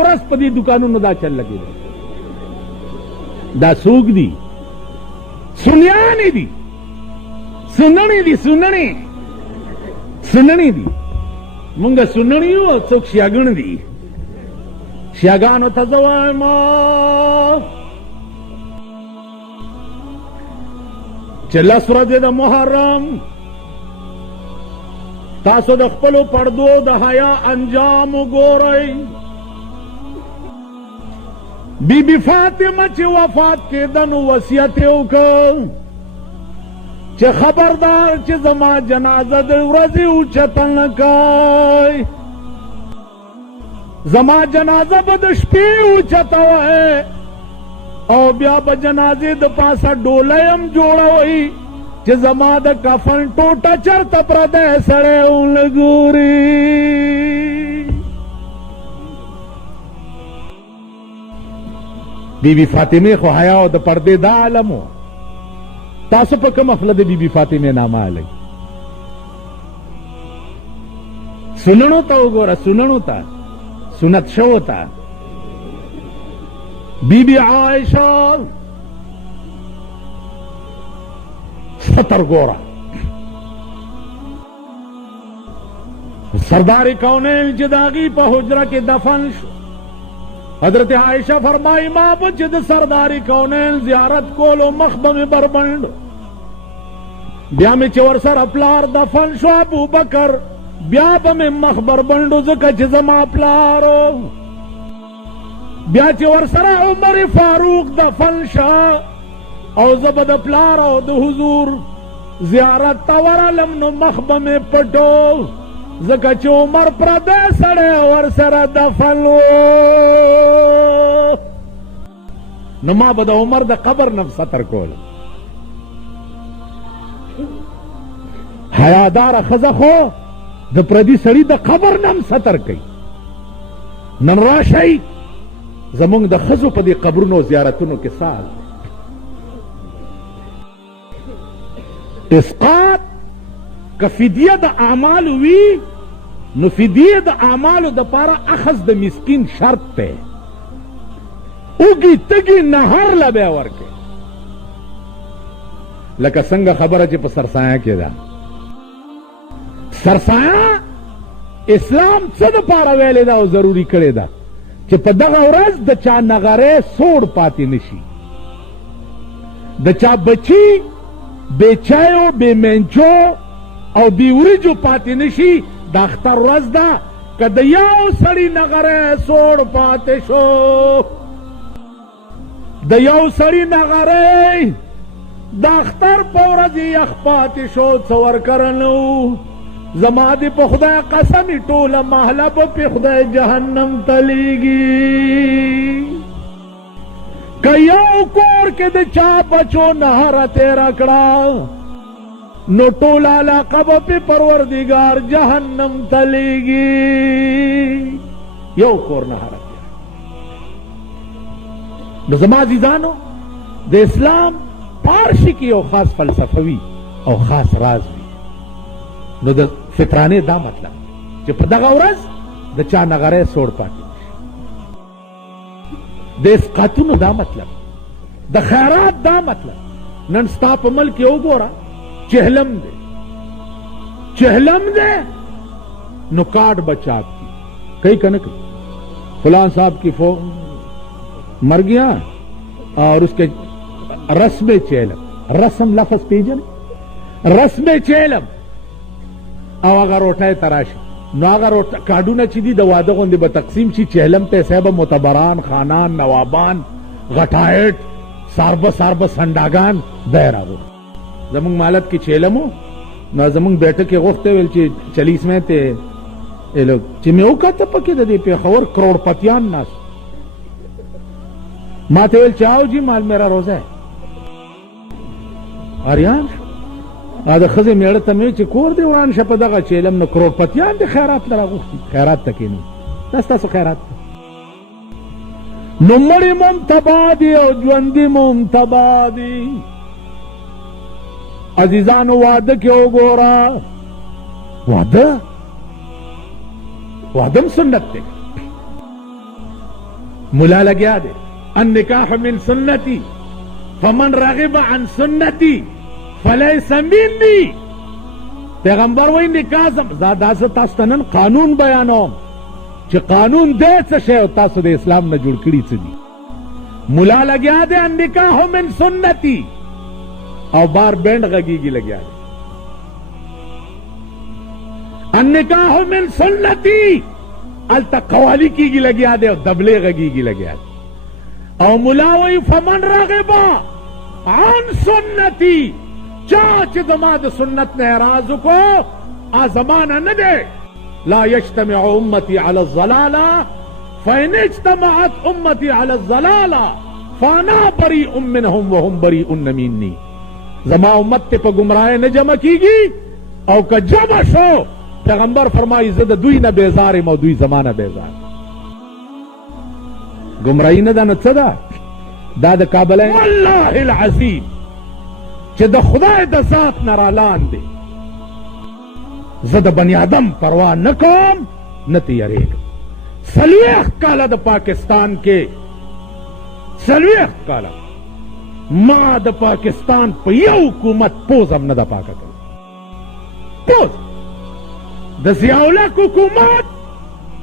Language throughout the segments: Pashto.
ورځ په دې دکانونو دا چل لګي دا څوک دي؟ سنیانې دي، سننې دي، سننې دي. مونږ سننې یو او څوک شیاګان دي. شیاګانو ته زه وایم چې لس ورځې د محرم تاسو د خپلو پردو د حیا انجام وګورئ. بی بی فاطمه چې وفات کېده نو وصیت یې وکړ چې خبردار چې زما جنازه د ورځې اوچته نه کوئ، زما جنازه به د شپې اوچته وئ او بیا به جنازې د پاسه ډولی هم جوړوئ چې زما د کفن ټوټه چرته پردی سړی ونه ګوري. بی بی فاطمه خو حیا او د پردې دا عالم و. تاسو په کوم خپله د بی بی فاطمه نامه هلئ؟ سننو ته وګوره، سننو ته، سنت شوو ته. بی بی عائشہ ستر گورا سردار کونین چې داغي په حجره کې دفن شو. حضرت عائشہ فرمائی ما به چې د سردار کونین زیارت کولو مخ به مې بربنډ، بیا مې چې ورسره پلار دفن شو ابو بکر بیا به مې مخ بربنډو ځکه چې زما پلارو. بیا چې ورسره عمر فاروق دفن شو او زه به د پلار او د حضور زیارت ته ورغلم نو مخ به مې پټو ځکه چې عمر پردی سړی ورسره دفن و. نو ما به د عمر د قبر نه ستر کول. حیاداره ښځه خو د پردي سړي د قبر نه هم ستر کوي. نن راشئ زمونږ د ښځو په دې قبرونو زیارتونو کې سال اسقاط که فدیه د اعمالو وي نو فدیه د اعمالو دپاره اخذ د مسکین شرط دی. اوږي تږي نهر له بیا ورکړي لکه څنګه خبره چې په سرسایه کې ده. سرسایه اسلام څه دپاره ویلې ده او ضروري کړې ده چې په دغه ورځ د چا نغری سوړ پاتې نشي، د چا بچي بې چایو بې منچو او بې وریجو پاتې نشي. د اختر ورځ ده که د یو سړي نغری سوړ پاتې شو، د یو سړي نغری د اختر په ورځ یخ پاتې شو څه ورکره نه و. زما دې په خدای قسمې ټوله محله به پې خدای جهنم ته لیږي. که یو کور کې د چا بچو نهره تېره کړه نو ټوله علاقه به پې پروردګار جهنم ته لیږي. یو کور نهره تېره. نو زما عزیزانو د اسلام پارشي کې یو خاص فلسفوي او خاص راز وي. نو د فطرانې دا مطلب چې په دغه ورځ د چا نغری سوړ پاتې نشي. د اسقاطونو دا مطلب، د خیرات دا مطلب. نن ستا په ملک یې وګوره چهلم دی، چهلم دی نو کارډ بچات کی کئی کہ نہ کئی فلان صاحب کی مر گیا اور اس کے رسم چہلم، رسم لفظ پیجن رسم چهلم او اگر روټای تراشي نو اگر کارډونه چې دي د واده غوندې به تقسیم شي. چهلم پیسې به معتبران، خانان، نوابان، غټایټ، ساربه سنډاګان دی راغلي. زمونږ مالت کې چهلم و نو زمونږ بیټه کې غوښته ویل چې 40 میں ته چې مې وکته پکې د دې پېښور کروڑپتیان ناست. ما ته ویل چې آو جی مال میرا روزه ہے اریان دا ښځې میړه ته مې چې کور دی وران شه په دغه چهلم نه کروڑپتیان دي خیرات له راغوښتي. خیرات ته کښېنئ دا ستاسو خیرات دی. نو مړي مو هم تباه دي او ژوندي مو هم تباه دي. عزیزانو واده کې وګوره، واده هم سنت دی. ملا لگیا دے النکاح من سنتی فمن رغب عن سنتی فلیس منی. پیغمبر وی نکاح داسه تاسو ته نن قانون بیانوم چې قانون دی څه شی او تاسو د اسلام نه جوړ کړي څه دي. ملا لگیا دے النکاح من سنتی او بار بینڈ غگیگی لگیا دے النکاح من سنتی التا قوالی کیگی لگیا دے اور دبلے غگیگی لگیا دے او ملاوی فمن رغبا عن سنتی چاچ دماد سنت نے اعراض کو آ زمانہ نہ دے لا یجتمع امتی علی الضلالہ فإن اجتمعت امتی علی الضلالہ فانا بریء منہم وهم بریء منی. زما امت تے پا گمراہ نہ جمع کیگی او کا جمع شو پیغمبر فرمائی زد دوی نہ بیزار مو دوی زمانہ بیزار. گمراہی نہ دا نتسدا دا دا کابلین واللہ العظیم چہ دا خدا دا ذات نرالان دے زد بنی آدم پرواہ نکوم نتیاریگ. سلویخ کالا دا پاکستان کے سلویخ کالا ما دا پاکستان پا یو حکومت پوزم ندا پاکا کر پوز دا زیاولک حکومت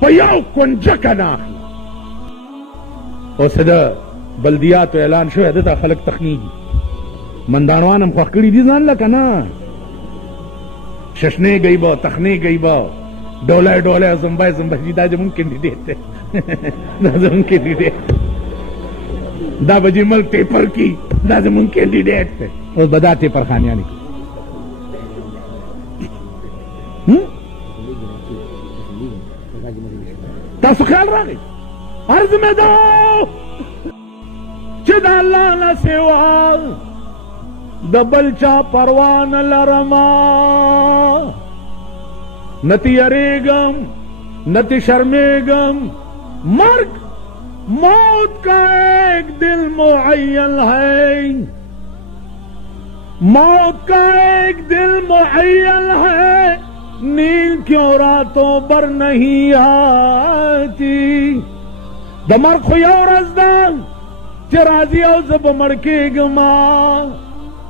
پا یو کنجکا ناخلا اوسه دا بلدیاتو اعلان شو ہے دا خلق تخنیگی مندانوانم خوخکڑی دی زان لکا نا ششنے گئی با تخنے گئی با ڈولے ڈولے زمبائے زمبائے دا جو ممکن دی دیتے دا جو ممکن دی دیتے دا بجی ملک ٹیپر کی دا زمون کینڈیڈیٹ تے اور بدا ٹیپر خانیانی کی تاسو خیال را گئی عرض میں دو چھ دا اللہ نا سوا دا بلچا پروان لرما نتی اریگم نتی شرمیگم. مرگ موت کا ایک دل معین ہے موت کا ایک دل معین ہے نیند کیوں راتوں بر نہیں آتی. دا مرگ خو یو ورځ ده چې راځي او زه به مړ کېږم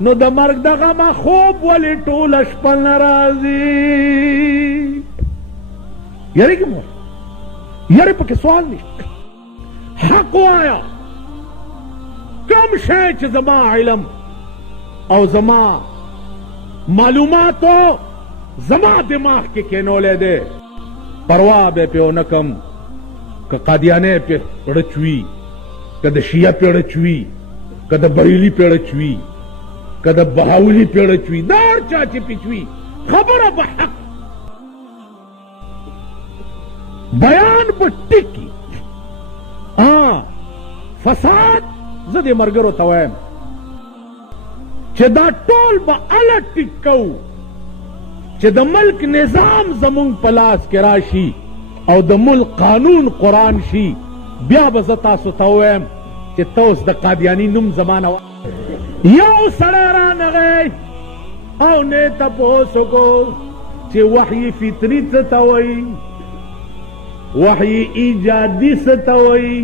نو د مرگ دغه ما خوب ولی ټوله شپه نه راځي. یریږي مور یری پکې سوال نشته. حق وایا کم شی چې زما علم او زما معلوماتو زما دماغ کې کینولې ده پروا به پیو نکم که قادیانه پہ رچوی که د شیعه پہ رچوی که د بریلی پہ رچوی که د بهاولی پہ رچوی دار چاچی پچوی خبر بحق بیان بٹکی فساد زدی مرگرو تویم چه دا ټول با علت ٹکو چه دا ملک نظام زمون پلاس کراشی او د ملک قانون قرآن شی بیا بزتا سو تویم چه توس د قادیانی نم زمانه یو سڑارا نغی او نیتا پوسو کو چه وحی فطری ستوئی وحی ایجادی ستوئی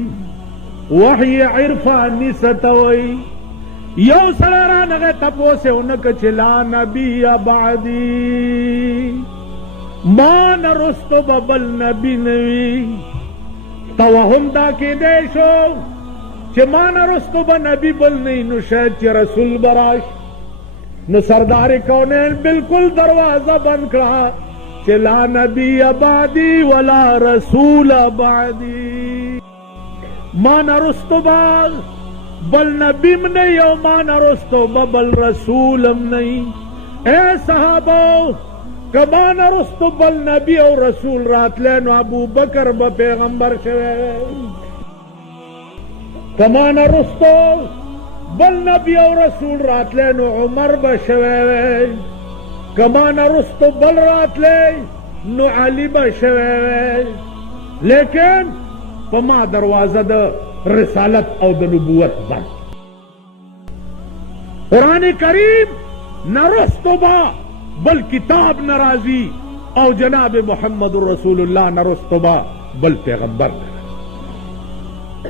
وحی عرفانی ستوئی یو سڑارا نغی تپوسے انکا چلا نبی بعدی ما نرستو ببل نبی نوی توہم دا کے دیشو چه ما نرستو با نبی بل نئی نو شاید چه رسول براش نو سردار کونین بالکل دروازہ بند کرا چه لا نبی بعدی ولا رسول بعدی ما نرستو با بل نبیم نہیں او ما نرستو با بل رسولم نہیں. اے صحابو کما نرستو بل نبی او رسول رات لینو ابو بکر با پیغمبر شوے کما نرستو بل نبی او رسول رات لینو عمر با شوے کما نرستو بل رات لینو علی با شوے لیکن پما دروازہ دا رسالت او دا نبوت بند. قرآن کریم نرستو با بل کتاب نرازی او جناب محمد رسول اللہ نرستو با بل پیغمبر نرازی.